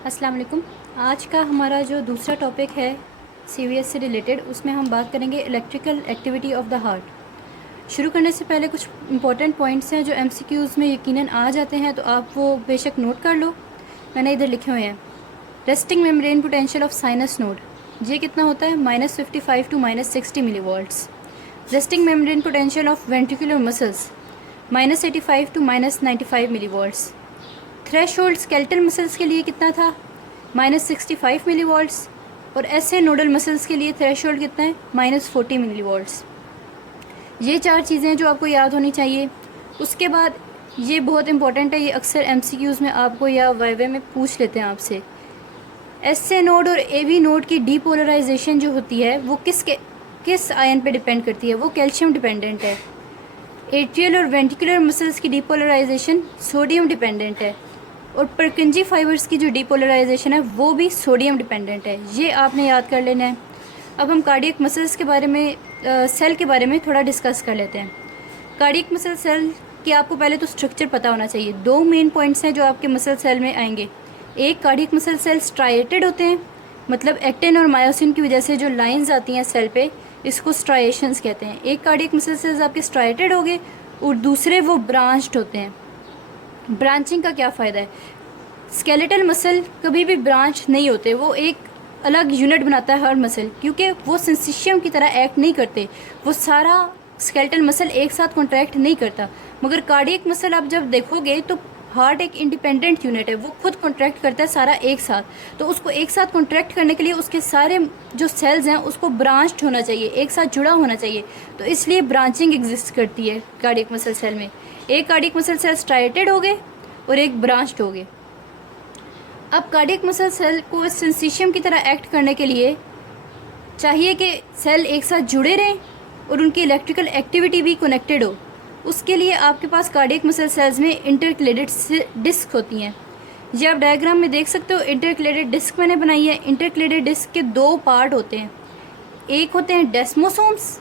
अस्सलाम वालेकुम। आज का हमारा जो दूसरा टॉपिक है सीवीएस से रिलेटेड, उसमें हम बात करेंगे electrical activity of the heart. शुरू करने से पहले कुछ इंपॉर्टेंट पॉइंट्स हैं जो एमसीक्यूज़ में यकीनन आ जाते हैं, तो आप वो बेशक नोट कर लो। मैंने इधर लिखे हुए हैं। Resting membrane potential of sinus node, ये कितना होता है? -55 to -60 millivolts. Resting membrane potential of ventricular muscles -85 to -95 millivolts. Threshold skeletal muscles के लिए कितना था? -65 मिलीवॉल्ट्स। और ऐसे नोडल मसल्स के लिए थ्रेशोल्ड कितना है? -40 मिलीवॉल्ट्स। ये चार चीज़ें जो आपको याद होनी चाहिए। उसके बाद ये बहुत इंपॉर्टेंट है, ये अक्सर एमसीक्यूज़ में आपको या वाइवे में पूछ लेते हैं आपसे। एसए नोड और एवी नोड की डीपोलराइजेशन जो होती है वो किस आयन पे डिपेंड करती है? वो कैल्शियम डिपेंडेंट है। एट्रियल और वेंट्रिकुलर मसल्स की डीपोलराइजेशन सोडियम डिपेंडेंट है। और परकिंजी फाइबर्स की जो डीपोलराइजेशन है वो भी सोडियम डिपेंडेंट है। ये आपने याद कर लेना है। अब हम कार्डियक मसल्स के बारे में सेल के बारे में थोड़ा डिस्कस कर लेते हैं। कार्डियक मसल सेल की आपको पहले तो स्ट्रक्चर पता होना चाहिए। दो मेन पॉइंट्स हैं जो आपके मसल सेल में आएंगे। एक, कार्डियक मसल सेल स्ट्राइएटेड होते हैं, मतलब एक्टिन और मायोसिन की वजह से जो लाइंस आती हैं सेल पे, इसको स्ट्राइएशंस कहते हैं। एक कार्डियक मसल सेल्स आपके स्ट्राइएटेड हो गए और दूसरे वो ब्रांच्ड होते हैं। ब्रांचिंग का क्या फ़ायदा है? स्केलेटल मसल कभी भी ब्रांच नहीं होते, वो एक अलग यूनिट बनाता है हर मसल, क्योंकि वो सिंसिशियम की तरह एक्ट नहीं करते। वो सारा स्केलेटल मसल एक साथ कॉन्ट्रैक्ट नहीं करता। मगर कार्डियक मसल आप जब देखोगे तो हार्ट एक इंडिपेंडेंट यूनिट है, वो खुद कॉन्ट्रैक्ट करता है सारा एक साथ। तो उसको एक साथ कॉन्ट्रैक्ट करने के लिए उसके सारे जो सेल्स हैं उसको ब्रांच्ड होना चाहिए, एक साथ जुड़ा होना चाहिए। तो इसलिए ब्रांचिंग एग्जिस्ट करती है कार्डियक मसल सेल में। एक कार्डियक मसल सेल स्ट्राइएटेड हो गए और एक ब्रांच्ड हो गए। अब कार्डियक मसल सेल को सिंसिशियम की तरह एक्ट करने के लिए चाहिए कि सेल एक साथ जुड़े रहें और उनकी इलेक्ट्रिकल एक्टिविटी भी कनेक्टेड हो। उसके लिए आपके पास कार्डियक मसल सेल्स में इंटरक्लेटेड डिस्क होती हैं। ये आप डायग्राम में देख सकते हो। इंटरक्लेटेड डिस्क मैंने बनाई है। इंटरक्लेटेड डिस्क के दो पार्ट होते हैं, एक होते हैं डेस्मोसोम्स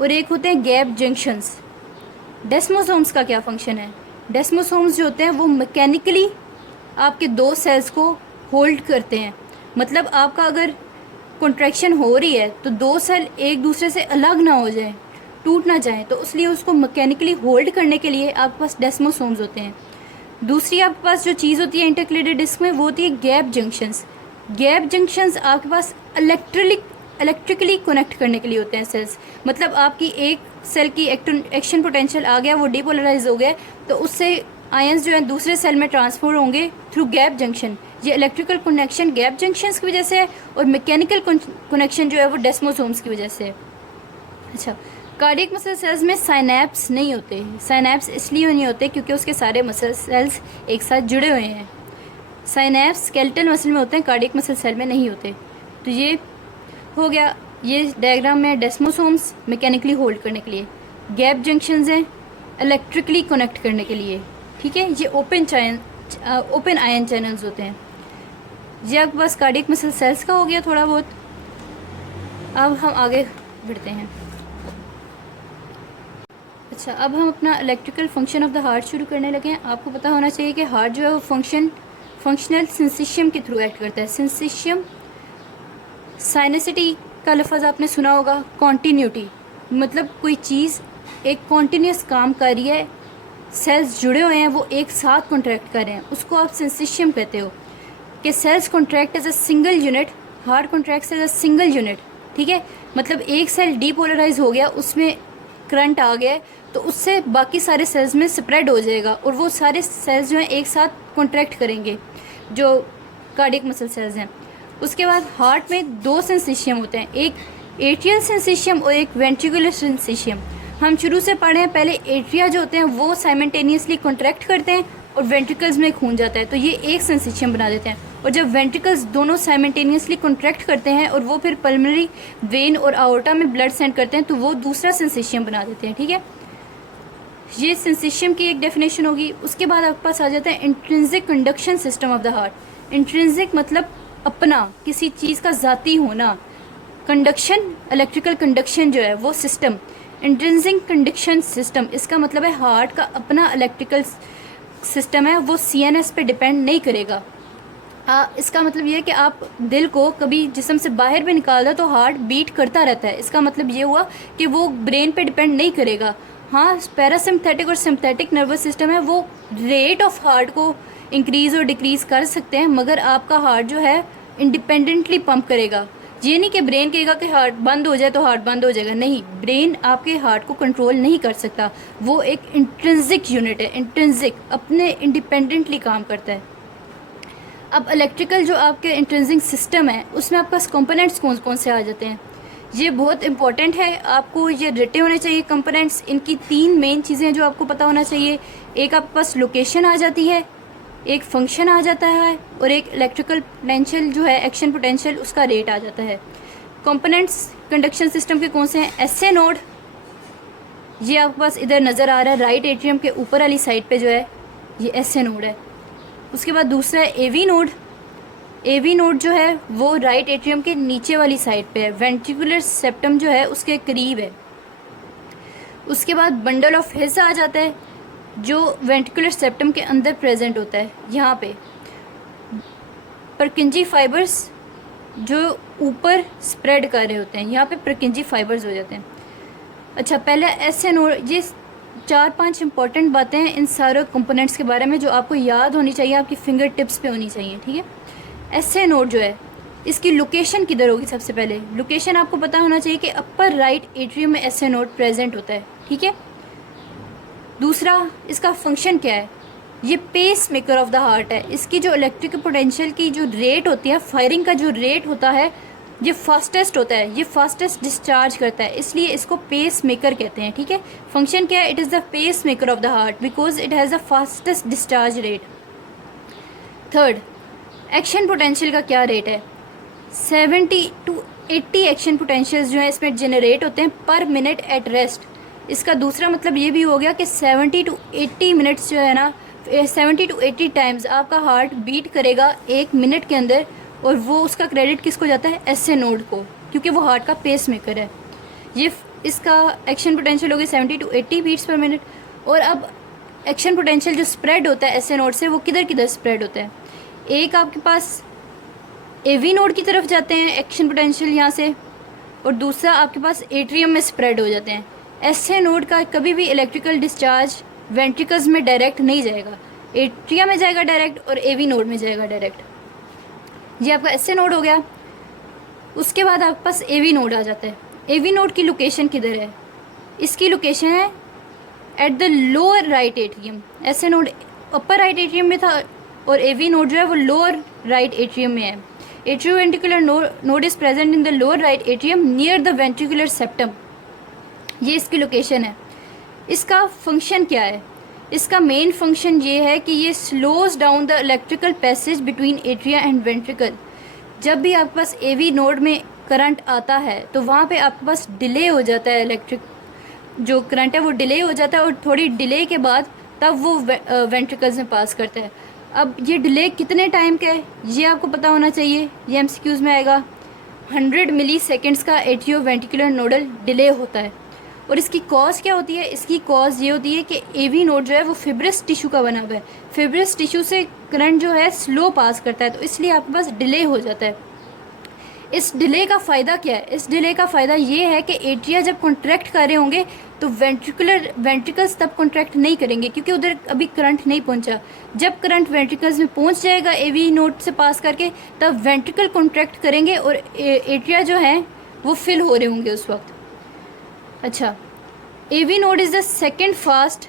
और एक होते हैं गैप जंक्शंस। डेस्मोसोम्स का क्या फंक्शन है? डेस्मोसोम्स जो होते हैं वो मैकेनिकली आपके दो सेल्स को होल्ड करते हैं। मतलब आपका अगर कॉन्ट्रैक्शन हो रही है तो दो सेल एक दूसरे से अलग ना हो जाए, टूट ना जाए, तो इसलिए उसको मैकेनिकली होल्ड करने के लिए आपके पास डेस्मोसोम्स होते हैं। दूसरी आपके पास जो चीज़ होती है इंटरक्लेटेड डिस्क में, वो होती है गैप जंक्शंस। गैप जंक्शंस आपके पास इलेक्ट्रिकली कनेक्ट करने के लिए होते हैं सेल्स। मतलब आपकी एक सेल की एक्शन पोटेंशियल आ गया, वो डीपोलराइज हो गया, तो उससे आयंस जो है दूसरे सेल में ट्रांसफर होंगे थ्रू गैप जंक्शन। ये इलेक्ट्रिकल कनेक्शन गैप जंक्शंस की वजह से है और मैकेनिकल कनेक्शन जो है वो डेस्मोसोम्स की वजह से है। अच्छा, कार्डियक मसल सेल्स में साइनैप्स नहीं होते। साइनैप्स इसलिए नहीं होते क्योंकि उसके सारे मसल सेल्स एक साथ जुड़े हुए हैं। साइनैप्स स्केलेटल मसल में होते हैं, कार्डियक मसल सेल में नहीं होते। तो ये हो गया। ये डायग्राम में डेस्मोसोम्स मैकेनिकली होल्ड करने के लिए, गैप जंक्शंस हैं इलेक्ट्रिकली कनेक्ट करने के लिए। ठीक है, ये ओपन आयन चैनल्स होते हैं। ये आपके पास कार्डियक मसल सेल्स का हो गया थोड़ा बहुत। अब हम आगे बढ़ते हैं। अच्छा, अब हम अपना electrical function of the heart शुरू करने लगे हैं। आपको पता होना चाहिए कि हार्ट जो है वो फंक्शनल सिंसिशियम के थ्रू एक्ट करता है। सिंसिशियम, साइनेसिटी का लफ्ज़ आपने सुना होगा। कॉन्टीन्यूटी मतलब कोई चीज़ एक कॉन्टीन्यूस काम कर रही है, सेल्स जुड़े हुए हैं, वो एक साथ कॉन्ट्रैक्ट कर रहे हैं, उसको आप सिंसिशियम कहते हो। कि cells contract as a single unit, heart contracts as a single unit. ठीक है, मतलब एक सेल डीपोलराइज हो गया, उसमें करंट आ गया, तो उससे बाकी सारे सेल्स में स्प्रेड हो जाएगा और वो सारे सेल्स जो हैं एक साथ कॉन्ट्रैक्ट करेंगे, जो कार्डियक मसल सेल्स हैं। उसके बाद हार्ट में दो सिंसिशियम होते हैं, एक एट्रियल सिंसिशियम और एक वेंट्रिकुलर सिंसिशियम। हम शुरू से पढ़े हैं। पहले एट्रिया जो होते हैं वो साइमल्टेनियसली कॉन्ट्रैक्ट करते हैं और वेंट्रिकल्स में खून जाता है, तो ये एक सिंसिशियम बना देते हैं। और जब वेंट्रिकल्स दोनों साइमल्टेनियसली कॉन्ट्रैक्ट करते हैं और वो फिर पल्मोनरी वेन और आओर्टा में ब्लड सेंड करते हैं, तो वो दूसरा सिंसिशियम बना देते हैं। ठीक है, ये सिंसिशियम की एक डेफिनेशन होगी। उसके बाद आपके पास आ जाता है intrinsic conduction system of the heart. Intrinsic मतलब अपना, किसी चीज़ का ज़ाती होना। कंडक्शन, इलेक्ट्रिकल कंडक्शन जो है वो सिस्टम। इंट्रिंसिक कंडक्शन सिस्टम, इसका मतलब है हार्ट का अपना इलेक्ट्रिकल सिस्टम है, वो सीएनएस पे डिपेंड नहीं करेगा। इसका मतलब ये है कि आप दिल को कभी जिस्म से बाहर भी निकाल दो तो हार्ट बीट करता रहता है। इसका मतलब ये हुआ कि वो ब्रेन पे डिपेंड नहीं करेगा। हाँ, पैरासिम्पथेटिक और सिम्पथेटिक नर्वस सिस्टम है, वो रेट ऑफ हार्ट को इंक्रीज़ और डिक्रीज़ कर सकते हैं, मगर आपका हार्ट जो है इंडिपेंडेंटली पंप करेगा। ये नहीं कि ब्रेन कहेगा कि हार्ट बंद हो जाए तो हार्ट बंद हो जाएगा, नहीं, ब्रेन आपके हार्ट को कंट्रोल नहीं कर सकता। वो एक इंट्रिंसिक यूनिट है, इंट्रिंसिक, अपने इंडिपेंडेंटली काम करता है। अब इलेक्ट्रिकल जो आपके इंट्रिंसिक सिस्टम है उसमें आपके पास कंपोनेंट्स कौन कौन से आ जाते हैं, ये बहुत इंपॉर्टेंट है, आपको ये रटे होने चाहिए कंपोनेंट्स। इनकी 3 मेन चीज़ें जो आपको पता होना चाहिए। एक आपके पास लोकेशन आ जाती है, एक फंक्शन आ जाता है, और एक इलेक्ट्रिकल पोटेंशियल जो है, एक्शन पोटेंशियल, उसका रेट आ जाता है। कंपोनेंट्स कंडक्शन सिस्टम के कौन से हैं? एसए नोड, ये आपके पास इधर नज़र आ रहा है राइट एट्रियम के ऊपर वाली साइड पे जो है, ये एसए नोड है। उसके बाद दूसरा है एवी नोड। एवी नोड जो है वो राइट एट्रियम के नीचे वाली साइड पे है, वेंट्रिकुलर सेप्टम जो है उसके करीब है। उसके बाद बंडल ऑफ हिस आ जाता है, जो वेंट्रिकुलर सेप्टम के अंदर प्रेजेंट होता है। यहाँ पे परकिंजी फाइबर्स जो ऊपर स्प्रेड कर रहे होते हैं, यहाँ पे परकिंजी फाइबर्स हो जाते हैं। अच्छा, पहले एसए नोड, ये 4-5 इंपॉर्टेंट बातें हैं इन सारे कंपोनेंट्स के बारे में जो आपको याद होनी चाहिए, आपकी फिंगर टिप्स पे होनी चाहिए, ठीक है। एसए नोड जो है इसकी लोकेशन किधर होगी? सबसे पहले लोकेशन आपको पता होना चाहिए कि अपर राइट एट्रियम में एसए नोड प्रेजेंट होता है, ठीक है। दूसरा, इसका फंक्शन क्या है? ये pacemaker of the heart है। इसकी जो इलेक्ट्रिकल पोटेंशियल की जो रेट होती है, फायरिंग का जो रेट होता है, ये फास्टेस्ट होता है, ये फास्टेस्ट डिस्चार्ज करता है, इसलिए इसको पेस मेकर कहते हैं, ठीक है। फंक्शन क्या है? It is the pacemaker of the heart because it has the fastest discharge rate. Third, action potential का क्या रेट है? 70 to 80 एक्शन पोटेंशियल्स जो है इसमें जनरेट होते हैं पर मिनट एट रेस्ट। इसका दूसरा मतलब ये भी हो गया कि 70 to 80 मिनट्स जो है ना, 70 to 80 टाइम्स आपका हार्ट बीट करेगा 1 मिनट के अंदर, और वो उसका क्रेडिट किसको जाता है? एसए नोड को, क्योंकि वो हार्ट का पेस मेकर है। ये इसका एक्शन पोटेंशियल हो गया 70 to 80 बीट्स पर मिनट। और अब एक्शन पोटेंशियल जो स्प्रेड होता है एसए नोड से, वो किधर किधर स्प्रेड होता है? एक आपके पास एवी नोड की तरफ जाते हैं एक्शन पोटेंशियल यहाँ से, और दूसरा आपके पास एट्रियम में स्प्रेड हो जाते हैं। एसए नोड का कभी भी इलेक्ट्रिकल डिस्चार्ज वेंट्रिकल्स में डायरेक्ट नहीं जाएगा, एट्रियम में जाएगा डायरेक्ट और एवी नोड में जाएगा डायरेक्ट। ये आपका एसए नोड हो गया। उसके बाद आपके पास एवी नोड आ जाता है। एवी नोड की लोकेशन किधर है? इसकी लोकेशन है at the lower right atrium. SA node upper right atrium में था और एवी नोड जो है वो लोअर राइट एट्रियम में है। Atrioventricular node is present in the lower right atrium near the ventricular septum. ये इसकी लोकेशन है। इसका फंक्शन क्या है? इसका मेन फंक्शन ये है कि ये slows down the electrical passage between atria and ventricle. जब भी आपके पास एवी नोड में करंट आता है तो वहाँ पे आपके पास डिले हो जाता है, इलेक्ट्रिक जो करंट है वो डिले हो जाता है, और थोड़ी डिले के बाद तब वो वेंट्रिकल्स में पास करता है। अब ये डिले कितने टाइम का है ये आपको पता होना चाहिए, ये एमसीक्यूज़ में आएगा। 100 मिली सेकेंड्स का एट्रियो वेंट्रिकुलर नोडल डिले होता है। और इसकी कॉज क्या होती है? इसकी कॉज ये होती है कि एवी नोड जो है वो फिब्रस टिश्यू का बना हुआ है। फिब्रस टिश्यू से करंट जो है स्लो पास करता है, तो इसलिए आपके पास डिले हो जाता है। इस डिले का फ़ायदा क्या है? इस डिले का फ़ायदा ये है कि एट्रिया जब कॉन्ट्रैक्ट कर रहे होंगे तो वेंट्रिकल्स तब कॉन्ट्रैक्ट नहीं करेंगे, क्योंकि उधर अभी करंट नहीं पहुंचा। जब करंट वेंट्रिकल्स में पहुंच जाएगा एवी नोड से पास करके, तब वेंट्रिकल कॉन्ट्रैक्ट करेंगे और एट्रिया जो है वो फिल हो रहे होंगे उस वक्त। अच्छा, AV node is the second fast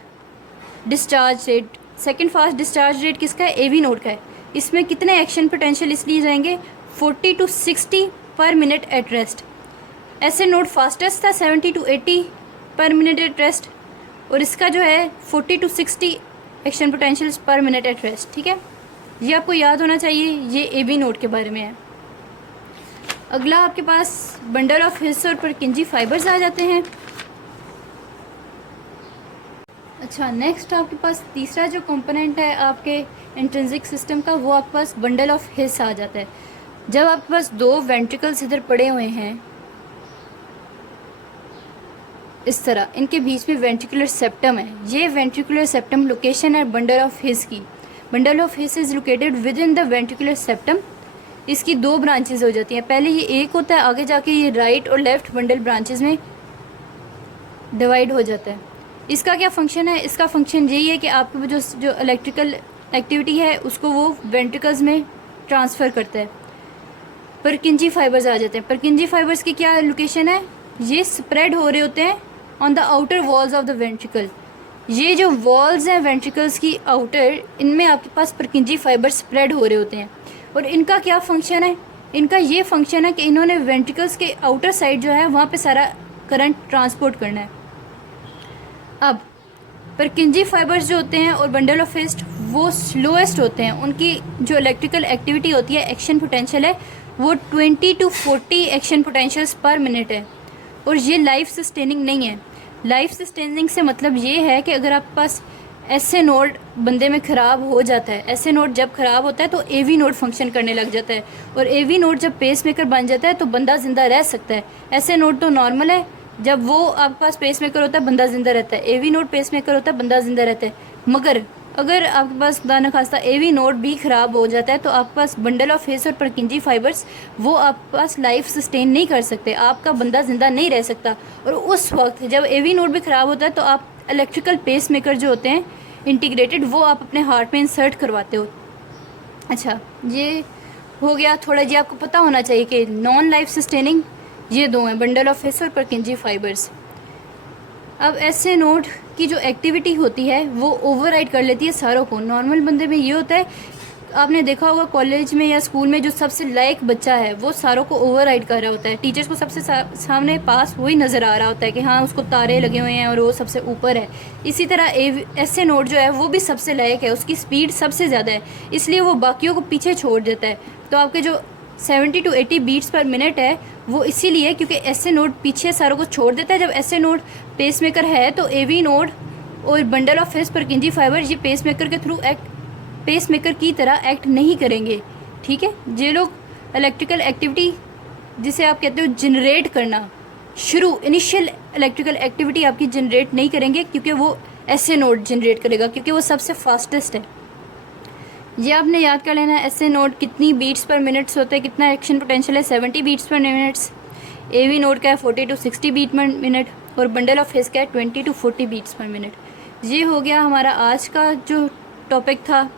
discharge rate. Second fast discharge rate किसका है? एवी नोड का है। इसमें कितने एक्शन पोटेंशियल इसलिए जाएंगे? 40 to 60 पर मिनट एट रेस्ट। ऐसे नोड फास्टेस्ट था 70 to 80 पर मिनट एट रेस्ट, और इसका जो है 40 to 60 एक्शन पोटेंशियल्स पर मिनट एट रेस्ट, ठीक है। ये आपको याद होना चाहिए, ये एवी नोड के बारे में है। अगला आपके पास बंडल ऑफ हिस और परकिंजी फाइबर्स आ जाते हैं। अच्छा, नेक्स्ट आपके पास तीसरा जो कंपोनेंट है आपके इंट्रिंसिक सिस्टम का, वो आपके पास बंडल ऑफ हिस आ जाता है। जब आपके पास 2 वेंट्रिकल्स इधर पड़े हुए हैं इस तरह, इनके बीच में वेंट्रिकुलर सेप्टम है। ये वेंट्रिकुलर सेप्टम लोकेशन है बंडल ऑफ हिस की। Bundle of his is located with in the ventricular septum. इसकी 2 ब्रांचेज हो जाती हैं, पहले ये एक होता है, आगे जाके ये राइट और लेफ्ट बंडल ब्रांचेज में डिवाइड हो जाता है। इसका क्या फंक्शन है? इसका फंक्शन यही है कि आपको जो इलेक्ट्रिकल एक्टिविटी है उसको वो वेंट्रिकल्स में ट्रांसफ़र करता है। परकिंजी फाइबर्स आ जाते हैं। परकिंजी फाइबर्स की क्या लोकेशन है? ये स्प्रेड हो रहे होते हैं on the outer walls of the ventricle. ये जो वॉल्स हैं वेंट्रिकल्स की आउटर, इनमें आपके पास परकिंजी फाइबर स्प्रेड हो रहे होते हैं। और इनका क्या फंक्शन है? इनका ये फंक्शन है कि इन्होंने वेंट्रिकल्स के आउटर साइड जो है वहाँ पे सारा करंट ट्रांसपोर्ट करना है। अब परकिंजी फाइबर्स जो होते हैं और बंडल ऑफ हिस्ट वो स्लोएस्ट होते हैं। उनकी जो इलेक्ट्रिकल एक्टिविटी होती है, एक्शन पोटेंशियल है, वो 20 to 40 एक्शन पोटेंशियल्स पर मिनट है। और ये लाइफ सस्टेनिंग नहीं है। लाइफ सस्टेनिंग से मतलब ये है कि अगर आपके पास एसए नोड बंदे में ख़राब हो जाता है, एसए नोड जब ख़राब होता है तो एवी नोड फंक्शन करने लग जाता है, और एवी नोड जब पेसमेकर बन जाता है तो बंदा ज़िंदा रह सकता है। एसए नोड तो नॉर्मल है, जब वो आपके पास पेसमेकर होता है बंदा ज़िंदा रहता है, एवी नोड पेसमेकर होता है बंदा ज़िंदा रहता है। मगर अगर आपके पास खुदा न खास्ता एवी नोड भी ख़राब हो जाता है तो आपके पास बंडल ऑफ हिस और परकिंजी फाइबर्स वो आपके पास लाइफ सस्टेन नहीं कर सकते, आपका बंदा ज़िंदा नहीं रह सकता। और उस वक्त जब एवी नोड भी ख़राब होता है तो आप इलेक्ट्रिकल पेसमेकर जो होते हैं इंटीग्रेटेड, वो आप अपने हार्ट में इंसर्ट करवाते हो। अच्छा, ये हो गया थोड़ा जी आपको पता होना चाहिए कि नॉन लाइफ सस्टेनिंग ये 2 हैं, बंडल ऑफ हिस और परकिंजी फाइबर्स। अब एसए नोड की जो एक्टिविटी होती है वो ओवरराइड कर लेती है सारों को। नॉर्मल बंदे में ये होता है, आपने देखा होगा कॉलेज में या स्कूल में जो सबसे लायक बच्चा है वो सारों को ओवरराइड कर रहा होता है। टीचर्स को सबसे सामने पास वही नज़र आ रहा होता है कि हाँ उसको तारे लगे हुए हैं और वो सबसे ऊपर है। इसी तरह एसए नोड जो है वो भी सबसे लायक है, उसकी स्पीड सबसे ज़्यादा है, इसलिए वो बाकियों को पीछे छोड़ देता है। तो आपके जो 70 to 80 बीट्स पर मिनट है वो इसीलिए क्योंकि एसए नोड पीछे सारों को छोड़ देता है। जब एसए नोड पेसमेकर है तो एवी नोड और बंडल ऑफ हिस परकिंजी फाइबर ये पेसमेकर के थ्रू पेसमेकर की तरह एक्ट नहीं करेंगे। ठीक है, ये लोग इलेक्ट्रिकल एक्टिविटी जिसे आप कहते हो जनरेट करना, इनिशियल इलेक्ट्रिकल एक्टिविटी आपकी जनरेट नहीं करेंगे क्योंकि वो एसए नोड जनरेट करेगा, क्योंकि वो सबसे फास्टेस्ट है। ये आपने याद कर लेना है। एसए नोड कितनी बीट्स पर मिनट्स होते हैं, कितना एक्शन पोटेंशियल है, 70 बीट्स पर मिनट्स। एवी नोड का है 40 to 60 बीट पर मिनट, और बंडल ऑफ हिस का है 20 to 40 बीट्स पर मिनट। ये हो गया हमारा आज का जो टॉपिक था।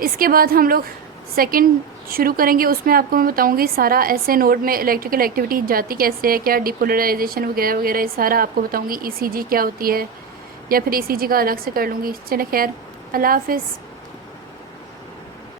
इसके बाद हम लोग सेकंड शुरू करेंगे, उसमें आपको मैं बताऊंगी सारा एसए नोड में इलेक्ट्रिकल एक्टिविटी जाती कैसे है, क्या डिपोलराइजेशन वगैरह वगैरह, ये सारा आपको बताऊंगी। ईसीजी क्या होती है, या फिर ईसीजी का अलग से कर लूँगी। चले खैर, अल्लाह हाफिज़।